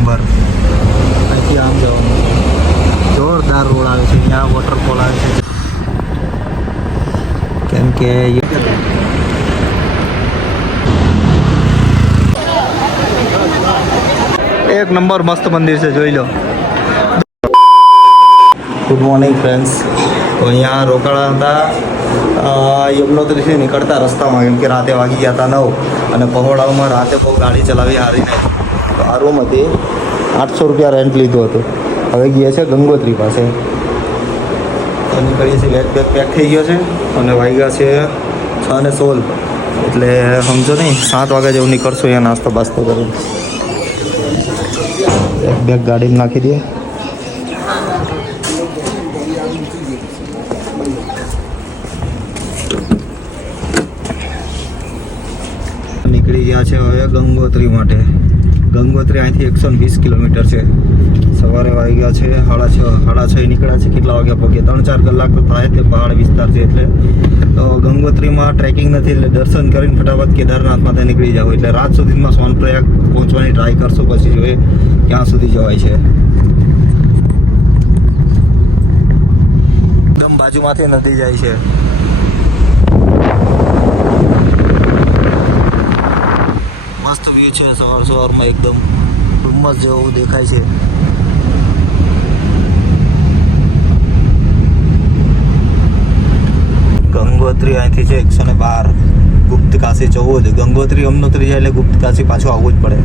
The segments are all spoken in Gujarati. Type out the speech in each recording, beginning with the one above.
નંબર. અહીંથી આમ જવાનું જોરદાર રોડ આવે છે. અહીંયા વોટરફોલ આવે છે કેમ કે એક નંબર મસ્ત મંદિર છે, જોઈ લો. Good morning friends. તો અહીંયા રોકાણા હતા યમનોત્રીથી નીકળતા રસ્તામાં, કેમ કે રાતે વાગી ગયા હતા 9 અને પહોળામાં રાતે બહુ ગાડી ચલાવી હારી નહીં. તો આ રૂમ હતી, 800 રૂપિયા રેન્ટ લીધું હતું. હવે ગયા છે ગંગોત્રી પાસે. તો નીકળીએ છીએ, બેગ પેક થઈ ગયો છે અને વાગ્યા છે 6:16. એટલે સમજો નહીં 7 વાગ્યા જેવું નીકળશું અહીંયા નાસ્તો બાસ્તો કરીને. બેગ ગાડીમાં નાખી દઈએ. નીકળી ગયા છે હવે ગંગોત્રી માટે. ગંગોત્રી અહીંથી 120 કિલોમીટર છે. સવારે વાગ્યા છે 6:30 નીકળ્યા છે. કેટલા વાગ્યા પગે 3-4 કલાક તો થાય. તે પહાડ વિસ્તાર છે એટલે. તો ગંગોત્રીમાં ટ્રેકિંગ નથી એટલે દર્શન કરીને ફટાફટ કેદારનાથમાં ત્યાં નીકળી જાવ. એટલે રાત સુધીમાં સોનપ્રયાગ પહોંચવાની ટ્રાય કરશું, પછી જોઈએ ક્યાં સુધી જવાય છે. એકદમ બાજુમાંથી નદી જાય છે. મસ્ત વ્યૂ છે સવારમાં, એકદમ ડુમ્મસ જેવું દેખાય છે. ગંગોત્રી અહીંથી છે 112, ગુપ્ત કાશી 14. ગંગોત્રી યમનોત્રી જાય એટલે ગુપ્ત કાશી પાછું આવવું જ પડે.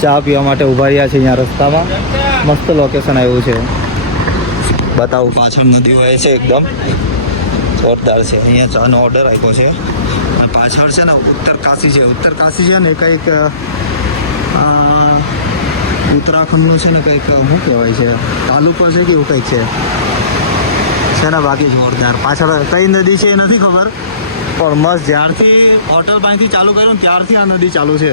ચા પીવા માટે ઉભા રહ્યા છે અહીંયા રસ્તામાં. મસ્ત લોકેશન આવ્યું છે, બતાવું. પાછળ નદી વહે છે, એકદમ જોરદાર છે. અહીંયા ચાનો ઓર્ડર આપ્યો છે. પાછળ છે ને ઉત્તર કાશી છે. ઉત્તર કાશી છે ને કંઈક ઉત્તરાખંડનું છે ને કંઈક શું કહેવાય છે, તાલુકો છે કે એવું કંઈક છે ને. બાકી જોરદાર. પાછળ કઈ નદી છે એ નથી ખબર, પણ મસ્ત. જ્યારથી હોટલ પાસેથી ચાલુ કર્યું ત્યારથી આ નદી ચાલુ છે.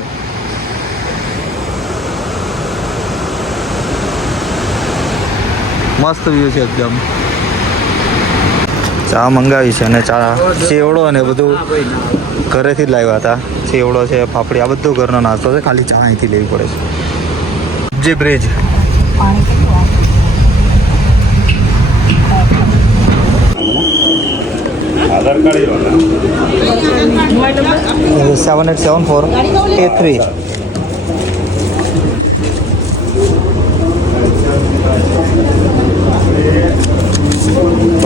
મસ્ત વ્યૂ છે એકદમ. ચા મંગાવી છે અને ચા ચેવડો અને બધું ઘરેથી જ લાવ્યા હતા. ચેવડો છે, ફાફડી, આ બધું ઘરનો નાસ્તો છે. ખાલી ચા અહીંથી લેવી પડે છે. જે બ્રિજ 7874A3.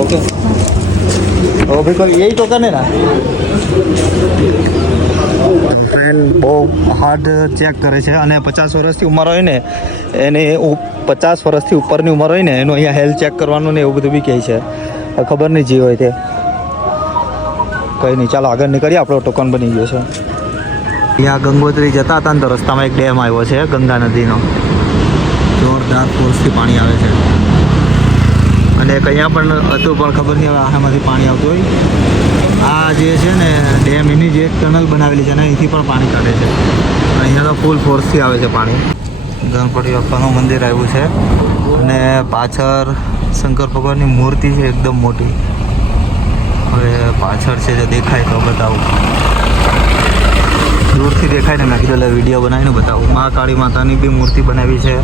ओके, वो भी कोई यही टोकन है ना फ्रेंड. બહુ હાર્ડ ચેક કરે છે અને 50 વર્ષથી ઉંમર હોય ને એને 50 વર્ષથી ઉપરની ઉંમર હોય ને એનું અહીંયા હેલ્થ ચેક કરવાનું ને એવું બધું બી કહે છે. ખબર નહીં જે હોય તે. કંઈ નહીં, ચાલો આગળ નીકળીએ. આપણો ટોકન બની ગયો છે. અહીંયા ગંગોત્રી જતા હતા ને તો રસ્તામાં એક ડેમ આવ્યો છે ગંગા નદીનો. જોરદાર ફોર્સથી પાણી આવે છે. અને અહીંયા પણ હતું પણ ખબર નહીં હવે આમાંથી પાણી આવતું હોય. આ જે છે ને ડેમ, એની જે એક ટનલ બનાવેલી છે ને અહીંથી પણ પાણી કાઢે છે. અહીંયા તો ફૂલ ફોર્સથી આવે છે પાણી. ગણપતિ બાપાનું મંદિર આવ્યું છે અને પાછળ શંકર ભગવાનની મૂર્તિ છે એકદમ મોટી. હવે પાછળ છે જે દેખાય તો બતાવું. દૂરથી દેખાય ને મેં કીધું વિડીયો બનાવીને બતાવું. મહાકાળી માતાની બી મૂર્તિ બનાવી છે.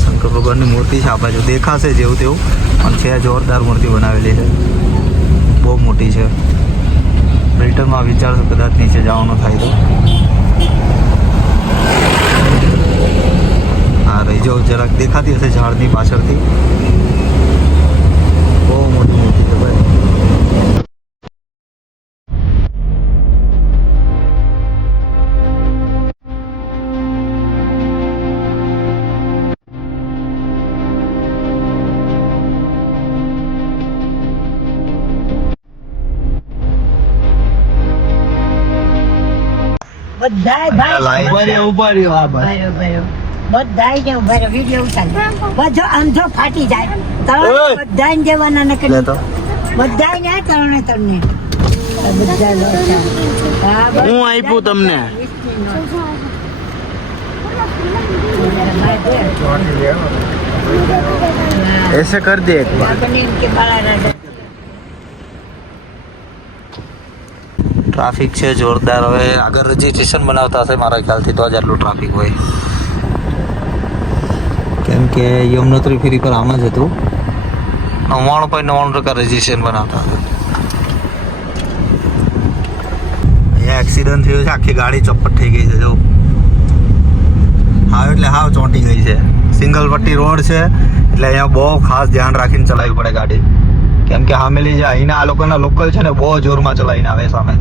શંકર ભગવાનની મૂર્તિ છે આ બાજુ, દેખાશે જેવું તેવું પણ છે. જોરદાર મૂર્તિ બનાવેલી છે, બહુ મોટી છે. રિટર્નમાં વિચારશો કદાચ નીચે જવાનું થાય તો. હા, રહી જાઓ જરાક દેખાતી હશે ઝાડની પાછળથી. બહુ મોટી મૂર્તિ છે ભાઈ. બધાય ભાઈ ઉભા રહ્યો આ ભાઈ બધાય ને ઉભા રહ્યો. વિડિયો ઉતાર બધો અંધો ફાટી જાય. ત્રણ બધાય દેવાના ન કરે તો બધાય ને ત્રણે ત્રણે બધા હા, બસ. હું આપ્યું તમને? 20 ની નોટ. ऐसे कर दे एक बार. अपने इनके बाला राजा. ટ્રાફિક છે જોરદાર. હવે આગળ રજીસ્ટ્રેશન બનાવતા હશે મારા ખ્યાલથી, તો જ આટલું ટ્રાફિક હોય. કેમ કે યમનોત્રી ફેરી પર આમ જ હતું, 99.99% રજીસ્ટ્રેશન બનાવતા હતા. અહીંયા એક્સિડન્ટ થયો છે, આખી ગાડી ચોપટ થઈ ગઈ છે. જો હાવ એટલે હાવ ચોંટી ગઈ છે. સિંગલ પટ્ટી રોડ છે એટલે અહીંયા બહુ ખાસ ધ્યાન રાખીને ચલાવવી પડે ગાડી. કેમ કે સામેલી જે અહીંના આ લોકોના લોકલ છે ને, બહુ જોરમાં ચલાવીને આવે સામે.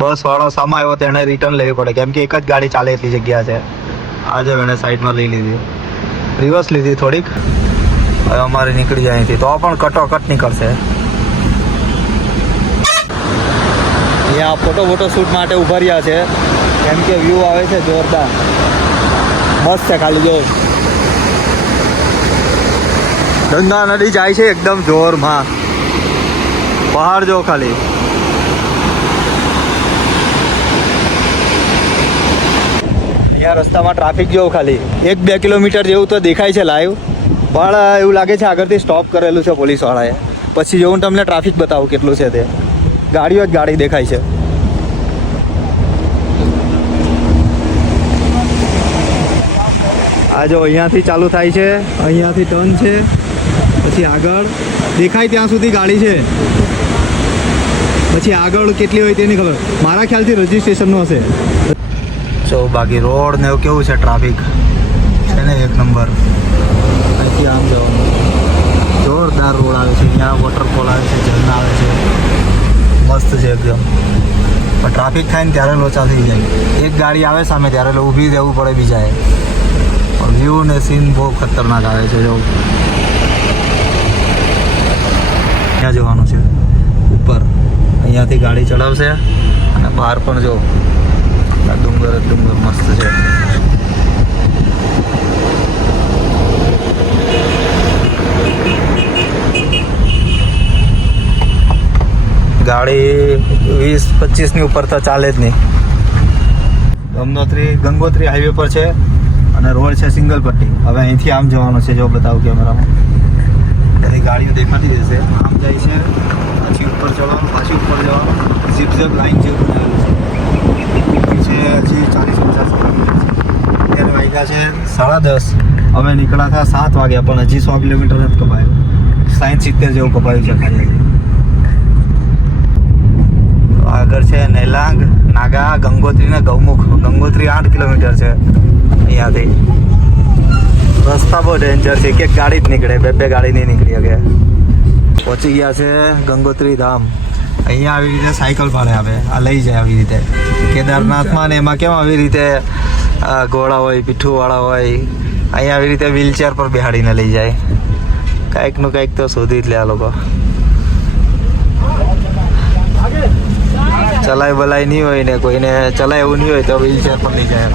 બસ વાળો સામે આવ્યો તેને રિટર્ન લેવી પડે, કેમ કે એક જ ગાડી ચાલે એટલી જગ્યા છે. આજે એને સાઈડમાં લઈ લીધી, રિવર્સ લીધી થોડીક. હવે અમારે નીકળી જાય અહીંથી, તો પણ કટોકટ નીકળશે. અહીંયા ફોટો શૂટ માટે ઉભા રહ્યા છે, કેમ કે વ્યૂ આવે છે જોરદાર, મસ્ત છે. ખાલી જો ગંગા નદી જાય છે એકદમ જોરમાં, પહાડ જો ખાલી. અહીંયા રસ્તામાં ટ્રાફિક જેવું ખાલી 1-2 કિલોમીટર જેવું તો દેખાય છે લાઈવ, પણ એવું લાગે છે આગળથી સ્ટોપ કરેલું છે પોલીસવાળાએ. પછી જેવું તમને ટ્રાફિક બતાવું કેટલું છે તે, ગાડીઓ જ ગાડી દેખાય છે. આ જો અહીંયાથી ચાલુ થાય છે, અહીંયાથી ટર્ન છે, પછી આગળ દેખાય ત્યાં સુધી ગાડી છે, પછી આગળ કેટલી હોય તેની ખબર. મારા ખ્યાલથી રજીસ્ટ્રેશનનું હશે. જો બાકી રોડ ને એવું કેવું છે, ટ્રાફિક છે ને એક નંબર. અહીંથી આમ જવાનું, જોરદાર રોડ આવે છે. અહીંયા વોટરફોલ આવે છે, ઝરણા આવે છે, મસ્ત છે એકદમ. પણ ટ્રાફિક થાય ને ત્યારે લોચા થઈ જાય. એક ગાડી આવે સામે ત્યારે ઊભી રહેવું પડે બીજાએ. પણ વ્યૂ ને સીન બહુ ખતરનાક આવે છે. જો અહીંયા જવાનું છે ઉપર, અહીંયાથી ગાડી ચલાવશે અને બહાર પણ જો ડુંગર મસ્ત છે. ગાડી 20-25 ની ઉપર તો ચાલે જ નહીં. ગંગોત્રી હાઈવે પર છે અને રોડ છે સિંગલ પટ્ટી. હવે અહીંથી આમ જવાનું છે, જો બતાવું કેમેરામાં, બધી ગાડીઓ દેખાતી જશે. આમ જાય છે, પછી ઉપર ચડવાનું, પાછી ઉપર જવાનું, ઝીપ લાઈન જેવું બનાવેલું છે. હજી 40-50 કિલોમીટર છે. અત્યારે વાગ્યા છે 10:30. અમે નીકળ્યા હતા 7 વાગ્યા, પણ હજી 100 કિલોમીટર જ કપાયું. 60-70 જેવું કપાયું છે ખાલી. આગળ છે નેલાંગ, નાગા, ગંગોત્રી ને ગૌમુખ. ગંગોત્રી 8 કિલોમીટર છે અહીંયાથી. રસ્તા બહુ ડેન્જર છે, એક ગાડી જ નીકળે, બે ગાડી નહીં નીકળી શકે. પહોંચી ગયા છે ગંગોત્રી ધામ. અહીંયા આવી રીતે સાયકલ ભાડે આવે, આ લઈ જાય આવી રીતે. કેદારનાથમાં ને એમાં કેમ આવી રીતે ઘોડા હોય, પીઠુંવાળા હોય, અહીંયા આવી રીતે વ્હીલચેર પર બેહાડીને લઈ જાય. કાંઈકનું કાંઈક તો શોધી જ લે આ લોકો. ચલાય બલાય નહીં હોય ને કોઈને ચલાય એવું નહીં હોય તો વ્હીલચેર પર લઈ જાય.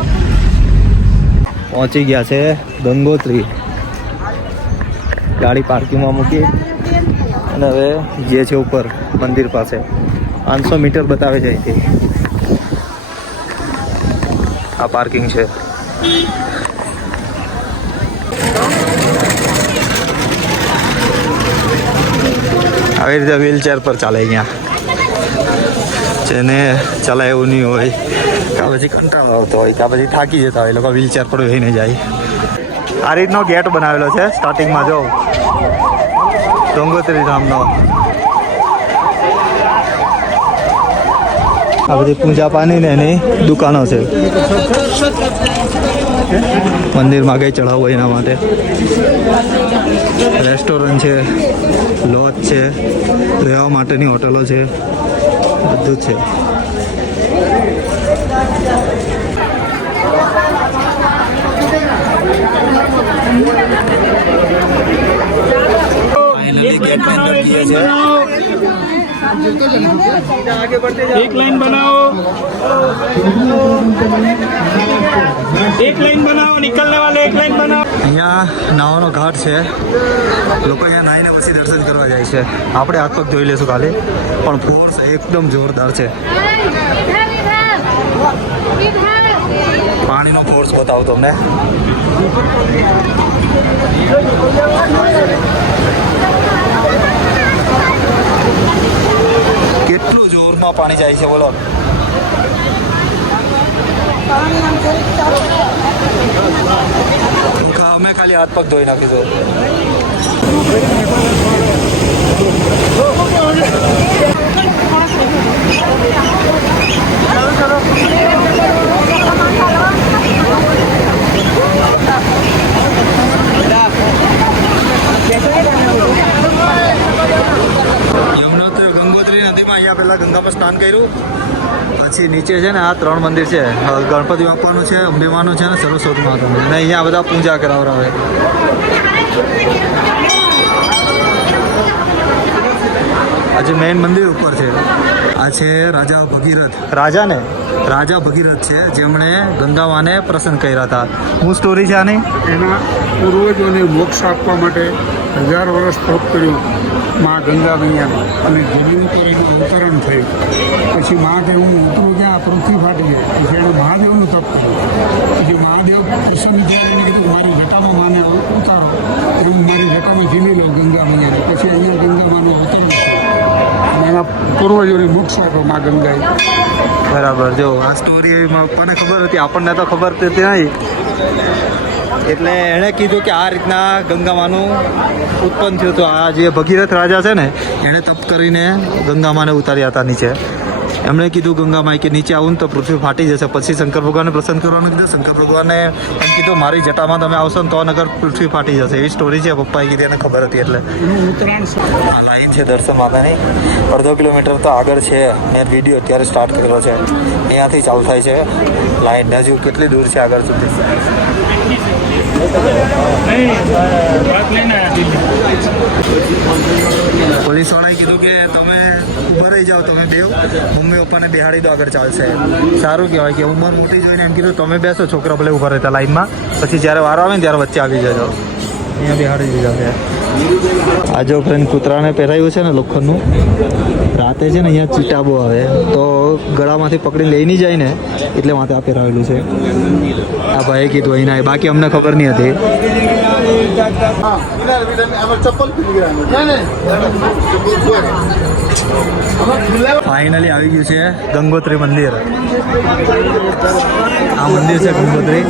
પહોંચી ગયા છે ગંગોત્રી. ગાડી પાર્કિંગમાં મૂકી અને હવે જે છે ઉપર મંદિર પાસે 500 મીટર બતાવે છે અહીંથી. આ પાર્કિંગ છે. આવી રીતે વ્હીલચેર પર ચાલે અહીંયા. જેને ચલાય એવું નહીં હોય, કાં પછી કંટાળો આવતો હોય, કાં પછી થાકી જતા હોય, લોકો વ્હીલચેર પર બેસીને જાય. આ રીતનો ગેટ બનાવેલો છે સ્ટાર્ટિંગમાં, જો ગંગોત્રી ધામનો. આ બધી પૂજા પાની ને એની દુકાનો છે. મંદિરમાં કંઈ ચડાવવું એના માટે રેસ્ટોરન્ટ છે, લોજ છે, રહેવા માટેની હોટલો છે, બધું જ છે. फाइनली गेट में अंदर किए છે. एक लाइन बनाओ, एक लाइन बनाओ, निकलने वाले एक लाइन बनाओ. અહીંયા નાવાનો ઘાટ છે. લોકો અહીંયા નાહીને પછી દર્શન કરવા જાય છે. આપણે હાથ પગ ધોઈ લેશું ખાલી, પણ ફોર્સ એકદમ જોરદાર છે. પાણીનો ફોર્સ બતાવું તમને. કેટલું જોરમાં પાણી જાય છે બોલો. અમે ખાલી હાથ પગ ધોઈ નાખીશું. યમુનોત્રી ગંગોત્રી નદીમાં અહીંયા પહેલાં ગંગામાં સ્નાન કર્યું. પછી નીચે છે ને આ 3 મંદિર છે. ગણપતિ બાપાનું છે, અંબેમાનું છે ને સરસ્વતી માતાનું. અને અહીંયા બધા પૂજા કરાવરાવે. આજે મેઇન મંદિર ઉપર છે. આ છે રાજા ભગીરથ. રાજા ભગીરથ છે, જેમણે ગંગામાને પ્રસન્ન કર્યા હતા. શું સ્ટોરી છે આની? એના પૂર્વજોને મોક્ષ આપવા માટે 1000 વર્ષ તપ કર્યું મા ગંગા મૈયાને, અને જમીન પર એનું અવતરણ થયું. પછી મહાદેવ હું ઉતરું ત્યાં પૃથ્વી ફાટી ગઈ. પછી એણે મહાદેવનું તપ કર્યું. પછી મહાદેવ પ્રસન્ન થયા, એને કીધું મારી જટામાં માને ઉતારો, હું મારી જટામાં જીવી લો ગંગા મૈયાને. પછી અહીંયા ગંગા માનું અવતરણ થયું અને એના પૂર્વજોને મોક્ષ આપ્યો મા ગંગાએ. બરાબર. જો આ સ્ટોરી પપ્પાને ખબર હતી, આપણને તો ખબર હતી નહીં. એટલે એણે કીધું કે આ રીતના ગંગામાનું ઉત્પન્ન થયું હતું. આ જે ભગીરથ રાજા છે ને, એણે તપ કરીને ગંગામાને ઉતાર્યા હતા નીચે. એમણે કીધું ગંગામાએ કે નીચે આવું ને તો પૃથ્વી ફાટી જશે. પછી શંકર ભગવાનને પ્રસન્ન કરવાનું કીધું. શંકર ભગવાને એમ કીધું મારી જટામાં તમે આવશો ને તો નગર પૃથ્વી ફાટી જશે. એવી સ્ટોરી છે. પપ્પાએ કીધી, એને ખબર હતી. એટલે એનું ઉત્તરાયણ આ લાઈન છે દર્શન માતાની. 1/2 કિલોમીટર તો આગળ છે. મેં વિડીયો અત્યારે સ્ટાર્ટ કરેલો છે. અહીંયાથી ચાલુ થાય છે લાઈન. હજુ કેટલી દૂર છે આગળ સુધી. પોલીસવાળાએ કીધું કે તમે ઊભા રહી જાઓ, તમે બેવ, મમ્મી પપ્પાને બેહાડી દો, આગળ ચાલશે. સારું કહેવાય કે ઉંમર મોટી જોઈને એમ કીધું તમે બેસો, છોકરા ભલે ઊભા રહેતા લાઈનમાં. પછી જ્યારે વારો આવે ને ત્યારે વચ્ચે આવી જજો. અહીંયા બેહાડી દીધા છે. આ જો ફ્રેન્ડ કૂતરાને પહેરાયું છે ને લોખંડનું. રાતે છે ને અહીંયા ચીટા બહુ આવે, તો ગળામાંથી પકડી લઈ નહીં જાય ને, એટલે માટે આ પહેરાવેલું છે. આ ભાઈએ કીધું અહીંના, બાકી અમને ખબર નહીં હતી. ફાઇનલી આવી ગયું છે ગંગોત્રી મંદિર. આ મંદિર છે ગંગોત્રી.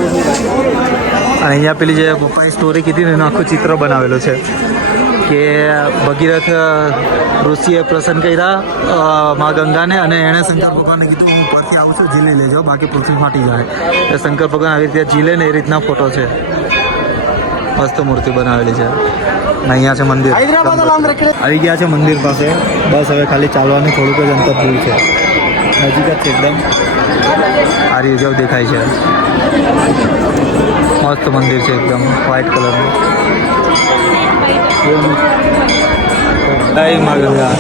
અને અહીંયા પેલી જે પપ્પાએ સ્ટોરી કીધી ને એનું આખું ચિત્ર બનાવેલું છે કે ભગીરથ ઋષિએ પ્રસન્ન કર્યા મા ગંગાને, અને એણે શંકર ભગવાનને કીધું હું પરથી આવું છું, ઝીલી લેજો, બાકી પૃથ્વી ફાટી જાય. એટલે શંકર ભગવાન આવી રીતે ઝીલે ને એ રીતના ફોટો છે. મસ્ત મૂર્તિ બનાવેલી છે. અને અહીંયા છે મંદિર. આવી ગયા છે મંદિર પાસે. બસ હવે ખાલી ચાલવાની થોડુંક જ અંતર દૂર છે. નજીક જ છે એકદમ. આ રીતે દેખાય છે. મસ્ત મંદિર છે એકદમ વ્હાઇટ કલરનું. જય મા ગંગા.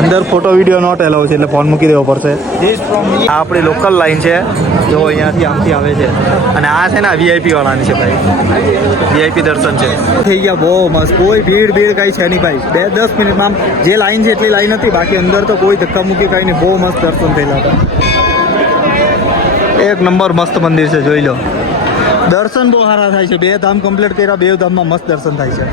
અંદર ફોટો વિડીયો નોટ એલાઉ છે, એટલે ફોન મૂકી દેવો પડશે. આ આપણી લોકલ લાઈન છે. જો અહીંયાથી આમથી આવે છે. અને આ છે ને વીઆઈપી વાળાની છે ભાઈ. વીઆઈપી દર્શન છે. થઈ ગયા બહુ મસ્ત. કોઈ ભીડ કંઈ છે નહીં ભાઈ. 10 મિનિટમાં આમ જે લાઈન છે એટલી લાઈન હતી, બાકી અંદર તો કોઈ ધક્કા મૂકી કંઈ નહીં. બહુ મસ્ત દર્શન થયેલા હતા. એક નંબર મસ્ત મંદિર છે, જોઈ લો. દર્શન બહુ સારા થાય છે. 2 ધામ કમ્પ્લીટ કર્યા. 2 ધામમાં મસ્ત દર્શન થાય છે.